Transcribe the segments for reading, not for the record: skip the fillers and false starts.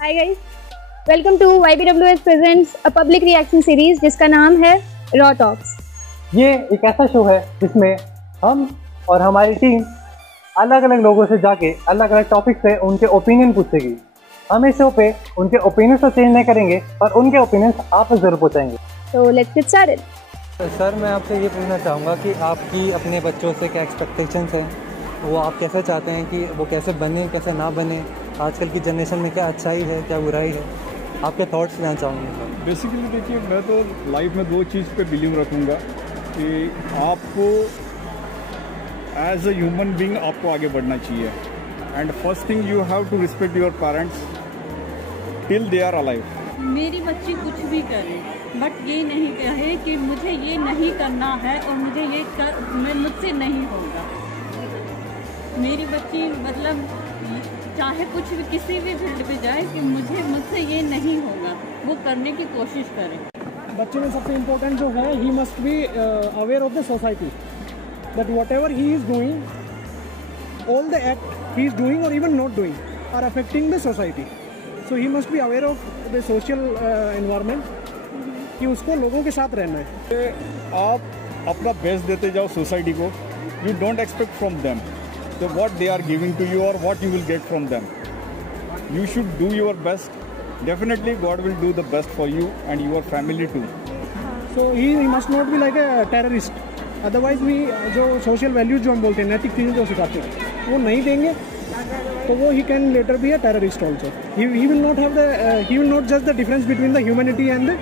Hi guys, welcome to YBWS presents a public reaction series जिसका नाम है raw talks. ये एक ऐसा शो है जिसमें हम और हमारी टीम अलग अलग लोगों से जाके अलग अलग टॉपिक पे उनके ओपिनियन पूछेगी। हम इस शो पे उनके ओपिनियन तो चेंज नहीं करेंगे पर उनके ओपिनियन आप तक जरूर पहुँचाएंगे। तो लेट्स गेट स्टार्टेड। सर, मैं आपसे ये पूछना चाहूँगा कि आपकी अपने बच्चों से क्या एक्सपेक्टेशंस हैं, वो आप कैसे चाहते हैं कि वो कैसे बने कैसे ना बने, आजकल की जनरेशन में क्या अच्छाई है क्या बुराई है, आपके थॉट्स लेना चाहूँगा। बेसिकली देखिए, मैं तो लाइफ में दो चीज़ पे बिलीव रखूँगा कि आपको एज अ ह्यूमन बीइंग आपको आगे बढ़ना चाहिए। And first thing, you have to respect your parents till they are alive. मेरी बच्ची कुछ भी करे बट ये नहीं कहे कि मुझे ये नहीं करना है और मुझे ये मुझसे नहीं होगा। मेरी बच्ची मतलब चाहे कुछ भी किसी भी फील्ड पे जाए कि मुझसे ये नहीं होगा, वो करने की कोशिश करे। बच्चे में सबसे इम्पोर्टेंट जो है, he must be aware of the society that whatever he is doing, all the act he is doing और even not doing or affecting the society. So he must be aware of the social environment कि उसको लोगों के साथ रहना है। आप अपना बेस्ट देते जाओ सोसाइटी को। You don't expect from them so what they are giving to you or what you will get from them. You should do your best. Definitely God will do the best for you and your family too. So he must not be like a terrorist. Otherwise we जो social values जो हम बोलते हैं, नैतिक चीज़ें जो सिखाते हैं, वो नहीं देंगे तो वो he can later be a terrorist also. He will not have he will not judge the difference between the humanity and the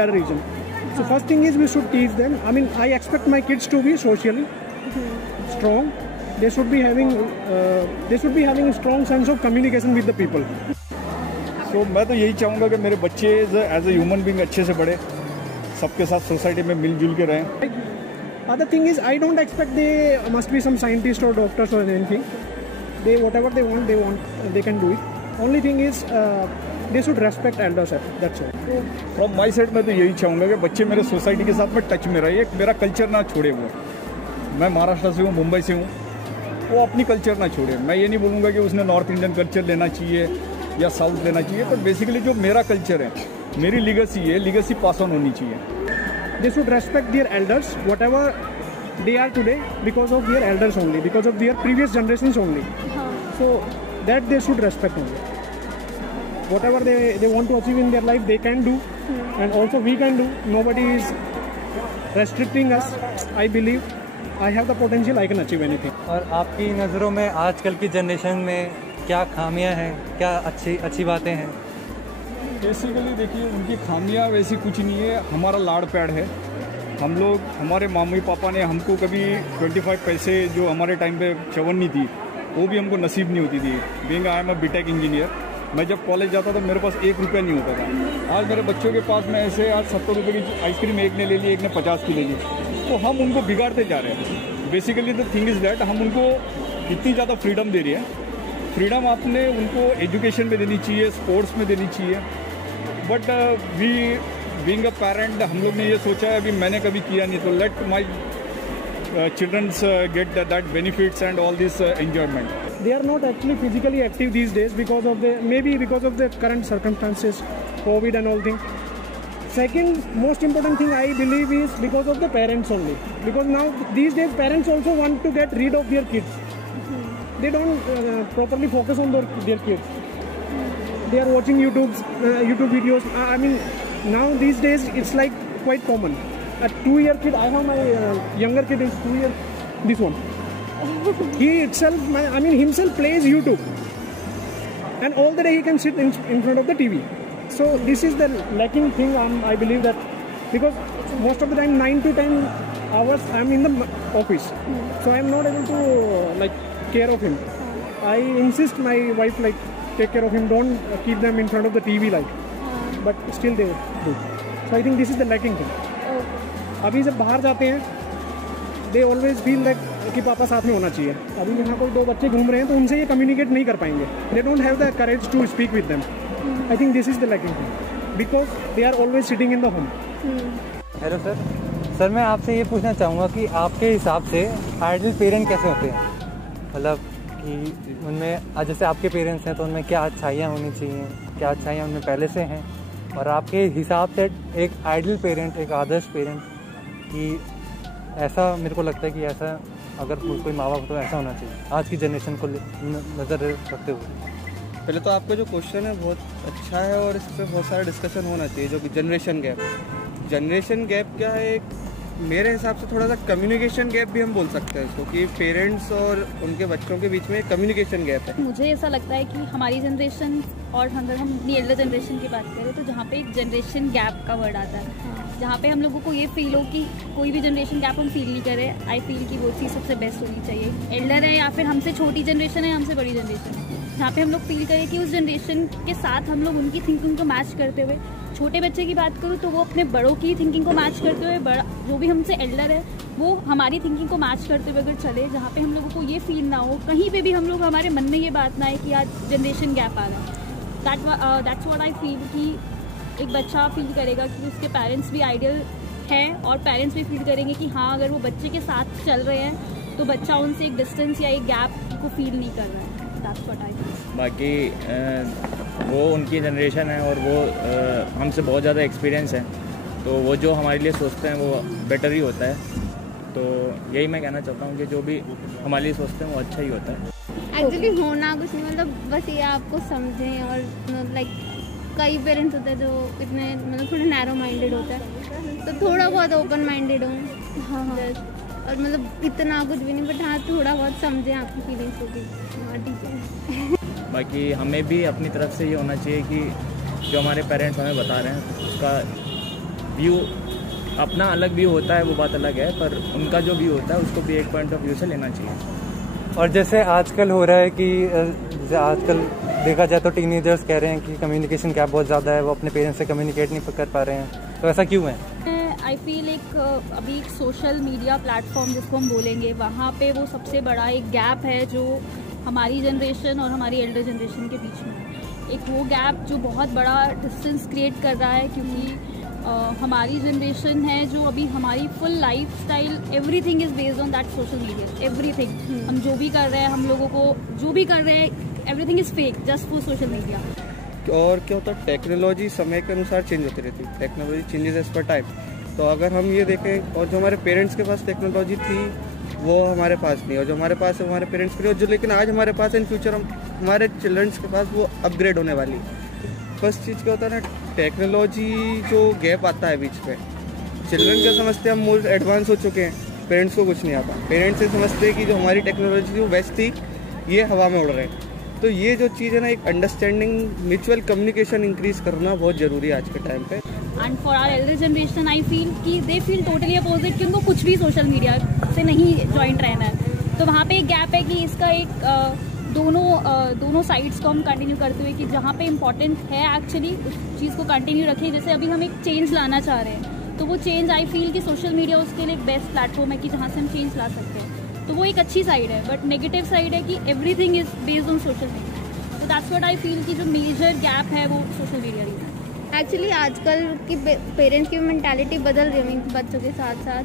terrorism. So first thing is we should teach them. I mean, I expect my kids to be socially strong. They should be having a strong sense of communication with the people. So मैं तो यही चाहूँगा कि मेरे बच्चे as a human being अच्छे से बढ़े, सबके साथ सोसाइटी में मिलजुल के रहें। Other thing is, I don't expect they must be some scientist or doctors or anything. They whatever they want, they can do it. Only thing is, they should respect elders. That's all. From my side मैं तो यही चाहूँगा कि बच्चे मेरे society के साथ में टच में रहे, मेरा कल्चर ना छोड़े। वो मैं महाराष्ट्र से हूँ, मुंबई से हूँ, वो अपनी कल्चर ना छोड़े। मैं ये नहीं बोलूँगा कि उसने नॉर्थ इंडियन कल्चर लेना चाहिए या साउथ लेना चाहिए, पर बेसिकली जो मेरा कल्चर है, मेरी लीगेसी है, लीगेसी पास ऑन होनी चाहिए। They should respect their elders, whatever they are today, because of their elders only, because of their previous generations only. So that they should respect only. Whatever they want to achieve in their life, they can do, and also we can do. Nobody is restricting us. I believe I have the potential, I can achieve anything. और आपकी नज़रों में आजकल की generation में क्या खामियां हैं, क्या अच्छी बातें हैं? बेसिकली देखिए, उनकी खामियां वैसी कुछ नहीं है। हमारा लाड़ प्यार है। हम लोग, हमारे मम्मी पापा ने हमको कभी 25 पैसे जो हमारे टाइम पे चवन्नी थी, वो भी हमको नसीब नहीं होती थी। Being I am a BTech engineer, मैं जब कॉलेज जाता था मेरे पास 1 रुपया नहीं होता था। आज मेरे बच्चों के पास में ऐसे आज 70 रुपये की आइसक्रीम एक ने ले ली, एक ने 50 की ले ली, तो हम उनको बिगाड़ते जा रहे हैं। Basically the thing is that हम उनको इतनी ज़्यादा फ्रीडम दे रही है। फ्रीडम आपने उनको एजुकेशन में देनी चाहिए, स्पोर्ट्स में देनी चाहिए, but we being a parent हम लोग ने ये सोचा है, अभी मैंने कभी किया नहीं, तो let my childrens get that benefits and all this enjoyment. They are not actually physically active these days because of the current circumstances, COVID and all things. Second most important thing I believe is because of the parents only. Because now these days parents also want to get rid of their kids. They don't properly focus on their kids. They are watching YouTube videos. I mean, now these days it's like quite common. A 2-year kid, I have my younger kid is 2 years. This one. He itself, himself plays YouTube, and all the day he can sit in front of the TV. So this is the lacking thing. I believe that because most of the time 9 to 10 hours I am in the office, so I am not able to care of him. I insist my wife take care of him. Don't keep them in front of the TV but still they do. So I think this is the lacking thing. अभी जब बाहर जाते हैं, they always feel कि पापा साथ में होना चाहिए। अभी यहाँ कोई 2 बच्चे घूम रहे हैं तो उनसे ये कम्युनिकेट नहीं कर पाएंगे। They don't have the courage to speak with them. I think this is the lacking thing because they are always sitting in the home. Hello sir, मैं आपसे ये पूछना चाहूँगा कि आपके हिसाब से आइडियल पेरेंट कैसे होते हैं? मतलब कि उनमें जैसे आपके पेरेंट्स हैं तो उनमें क्या अच्छाइयाँ होनी चाहिए, क्या अच्छाइयाँ उनमें पहले से हैं, और आपके हिसाब से एक आइडियल पेरेंट, एक आदर्श पेरेंट कि ऐसा मेरे को लगता है कि ऐसा अगर कोई माँ बाप तो ऐसा होना चाहिए आज की जनरेशन को नज़र रखते हुए। पहले तो आपका जो क्वेश्चन है बहुत अच्छा है और इस पर बहुत सारा डिस्कशन होना चाहिए, जो कि जनरेशन गैप क्या है, एक मेरे हिसाब से थोड़ा सा कम्युनिकेशन गैप भी हम बोल सकते हैं इसको, कि पेरेंट्स और उनके बच्चों के बीच में कम्युनिकेशन गैप है। मुझे ऐसा लगता है कि हमारी जनरेशन और अगर हम अपनी एल्डर जनरेशन की बात करें तो जहाँ पे एक जनरेशन गैप का वर्ड आता है, जहाँ पे हम लोगों को ये फील हो कि कोई भी जनरेशन गैप हम फील नहीं करें, आई फील कि वो चीज़ सबसे बेस्ट होनी चाहिए। एल्डर है या फिर हमसे छोटी जनरेशन है, हमसे बड़ी जनरेशन है, जहाँ पे हम लोग फील करें कि उस जनरेशन के साथ हम लोग उनकी थिंकिंग को मैच करते हुए, छोटे बच्चे की बात करूँ तो वो अपने बड़ों की थिंकिंग को मैच करते हुए, बड़ा जो भी हमसे एल्डर है वो हमारी थिंकिंग को मैच करते हुए अगर चले, जहाँ पे हम लोगों को ये फील ना हो, कहीं पे भी हम लोग हमारे मन में ये बात ना है कि आज जनरेशन गैप आ रहा है। दैट्स व्हाट आई फील कि एक बच्चा फील करेगा कि उसके पेरेंट्स भी आइडियल है और पेरेंट्स भी फील करेंगे कि हाँ अगर वो बच्चे के साथ चल रहे हैं तो बच्चा उनसे एक डिस्टेंस या एक गैप को फील नहीं कर रहा है। That's what I feel. बाकी वो उनकी जनरेशन है और वो हमसे बहुत ज़्यादा एक्सपीरियंस है, तो वो जो हमारे लिए सोचते हैं वो बेटर ही होता है। तो यही मैं कहना चाहता हूँ कि जो भी हमारे लिए सोचते हैं वो अच्छा ही होता है। एक्चुअली होना कुछ नहीं, मतलब बस ये आपको समझें, और लाइक कई पेरेंट्स होते हैं जो इतने मतलब थोड़ा नैरो माइंडेड होता है, तो थोड़ा बहुत ओपन माइंडेड हो। हाँ, और मतलब इतना कुछ भी नहीं, बट हाँ थोड़ा बहुत समझें आपकी फीलिंग्स को भी। हाँ ठीक है। बाकी हमें भी अपनी तरफ से ये होना चाहिए कि जो हमारे पेरेंट्स हमें बता रहे हैं उसका व्यू अपना अलग व्यू होता है, वो बात अलग है, पर उनका जो व्यू होता है उसको भी एक पॉइंट ऑफ व्यू से लेना चाहिए। और जैसे आजकल हो रहा है कि जैसे आजकल देखा जाए तो टीनेजर्स कह रहे हैं कि कम्युनिकेशन गैप बहुत ज़्यादा है, वो अपने पेरेंट्स से कम्युनिकेट नहीं कर पा रहे हैं, तो ऐसा क्यों है? आई फील अभी एक सोशल मीडिया प्लेटफॉर्म जिसको हम बोलेंगे, वहाँ पे वो सबसे बड़ा एक गैप है जो हमारी जनरेशन और हमारी एल्डर जनरेशन के बीच में एक वो गैप जो बहुत बड़ा डिस्टेंस क्रिएट कर रहा है, क्योंकि हमारी जनरेशन है जो अभी हमारी full life style everything is based on that social media, everything. हम जो भी कर रहे हैं, हम लोगों को जो भी कर रहे हैं, everything is fake just for social media. और क्या होता है, टेक्नोलॉजी समय के अनुसार चेंज होती रहती है, technology changes as per time. तो अगर हम ये देखें, और जो हमारे पेरेंट्स के पास टेक्नोलॉजी थी वो हमारे पास नहीं, और जो हमारे पास है हमारे पेरेंट्स के लिए, जो लेकिन आज हमारे पास इन फ्यूचर हमारे चिल्ड्रंस के पास वो अपग्रेड होने वाली। फर्स्ट चीज़ क्या होता है ना, टेक्नोलॉजी जो गैप आता है बीच में, चिल्ड्रन क्या समझते हैं हम मोर एडवांस हो चुके हैं, पेरेंट्स को कुछ नहीं आता। पेरेंट्स ये समझते हैं कि जो हमारी टेक्नोलॉजी थी वो बेस्ट थी, ये हवा में उड़ रहे हैं। तो ये जो चीज़ है ना, एक अंडरस्टैंडिंग, म्यूचुअल कम्युनिकेशन इंक्रीज करना बहुत ज़रूरी है आज के टाइम पे। And for our elder generation I feel कि दे फील टोटली अपोजिट, कि उनको कुछ भी सोशल मीडिया से नहीं जॉइंट रहना है। तो वहाँ पे एक गैप है कि इसका एक दोनों साइड्स को हम कंटिन्यू करते हुए कि जहाँ पे इम्पोर्टेंट है एक्चुअली उस चीज़ को कंटिन्यू रखें। जैसे अभी हम एक चेंज लाना चाह रहे हैं, तो वो चेंज आई फील कि सोशल मीडिया उसके लिए एक बेस्ट प्लेटफॉर्म है कि जहाँ से हम चेंज ला सकते हैं। तो वो एक अच्छी साइड है, बट नेगेटिव साइड है कि everything is based on social media. तो दैट्स व्हाट आई फील कि जो मेजर गैप है वो सोशल मीडिया रीजन। एक्चुअली आजकल की पेरेंट्स की मेंटालिटी बदल रही है बच्चों के साथ साथ,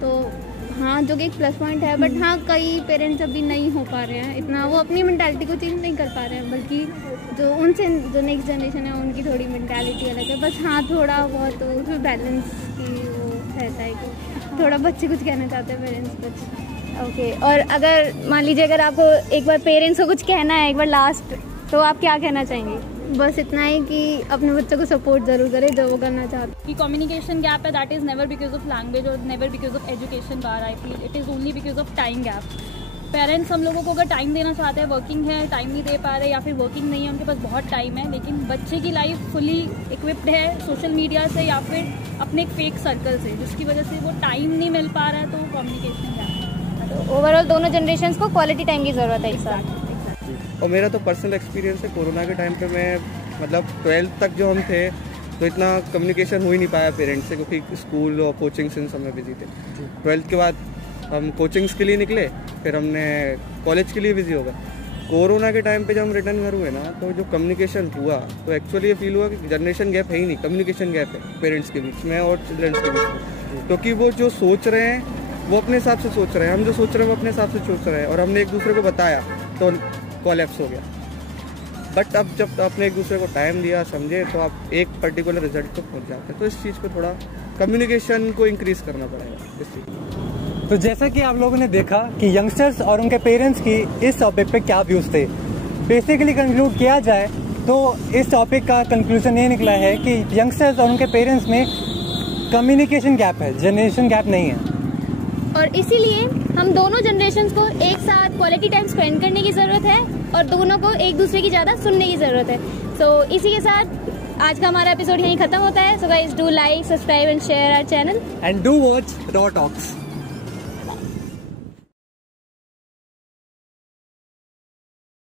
तो हाँ जो कि एक प्लस पॉइंट है। बट हाँ कई पेरेंट्स अभी नहीं हो पा रहे हैं इतना, वो अपनी मेंटालिटी को चेंज नहीं कर पा रहे हैं, बल्कि जो उनसे जो नेक्स्ट जनरेशन है उनकी थोड़ी मेंटालिटी अलग है। बस हाँ थोड़ा बहुत उसमें बैलेंस की वो रहता है कि थोड़ा बच्चे कुछ कहना चाहते हैं पेरेंट्स कुछ। ओके, और अगर मान लीजिए अगर आपको एक बार पेरेंट्स को कुछ कहना है एक बार लास्ट, तो आप क्या कहना चाहेंगे? बस इतना ही कि अपने बच्चों को सपोर्ट जरूर करें जो वो करना चाहते हैं। कि कम्युनिकेशन गैप है, that is never because of language और नेवर बिकॉज ऑफ एजुकेशन बार, I feel it is only because of time gap. Parents हम लोगों को अगर टाइम देना चाहते हैं, वर्किंग है, टाइम नहीं दे पा रहे, या फिर वर्किंग नहीं है, उनके पास बहुत टाइम है, लेकिन बच्चे की लाइफ फुली इक्विप्ड है सोशल मीडिया से या फिर अपने एक फेक सर्कल से, जिसकी वजह से वो टाइम नहीं मिल पा रहा है, तो कम्युनिकेशन गैप। तो ओवरऑल दोनों जनरेशन को क्वालिटी टाइम की ज़रूरत है इस साथ। और मेरा तो पर्सनल एक्सपीरियंस है, कोरोना के टाइम पे मैं मतलब 12th तक जो हम थे तो इतना कम्युनिकेशन हो ही नहीं पाया पेरेंट्स से, क्योंकि स्कूल और कोचिंग से समय बिजी थे। 12th के बाद हम कोचिंग्स के लिए निकले, फिर हमने कॉलेज के लिए बिजी हो गए। कोरोना के टाइम पे जब हम रिटर्न घर हुए ना, तो जो कम्युनिकेशन हुआ तो एक्चुअली ये फील हुआ कि जनरेशन गैप है ही नहीं, कम्युनिकेशन गैप है पेरेंट्स के बीच में और चिल्ड्रंस के बीच में। क्योंकि वो जो सोच रहे हैं वो अपने हिसाब से सोच रहे हैं, हम जो सोच रहे हैं वो अपने हिसाब से सोच रहे हैं, और हमने एक दूसरे को बताया तो कोलैप्स हो गया। बट अब जब आपने एक दूसरे को टाइम दिया, समझे, तो आप एक पर्टिकुलर रिजल्ट तक पहुंच जाते हैं। तो इस चीज़ पे थोड़ा कम्युनिकेशन को इंक्रीज करना पड़ेगा इस चीज़। तो जैसा कि आप लोगों ने देखा कि यंगस्टर्स और उनके पेरेंट्स की इस टॉपिक पे क्या व्यूज़ थे। बेसिकली कंक्लूड किया जाए तो इस टॉपिक का कंक्लूजन ये निकला है कि यंगस्टर्स और उनके पेरेंट्स में कम्युनिकेशन गैप है, जनरेशन गैप नहीं है। और इसीलिए हम दोनों जनरेशन्स को एक साथ क्वालिटी टाइम स्पेंड करने की ज़रूरत है और दोनों को एक दूसरे की ज़्यादा सुनने की ज़रूरत है। सो इसी के साथ आज का हमारा एपिसोड यहीं ख़त्म होता है। So guys, do like, subscribe and share our channel and do watch Raw talks.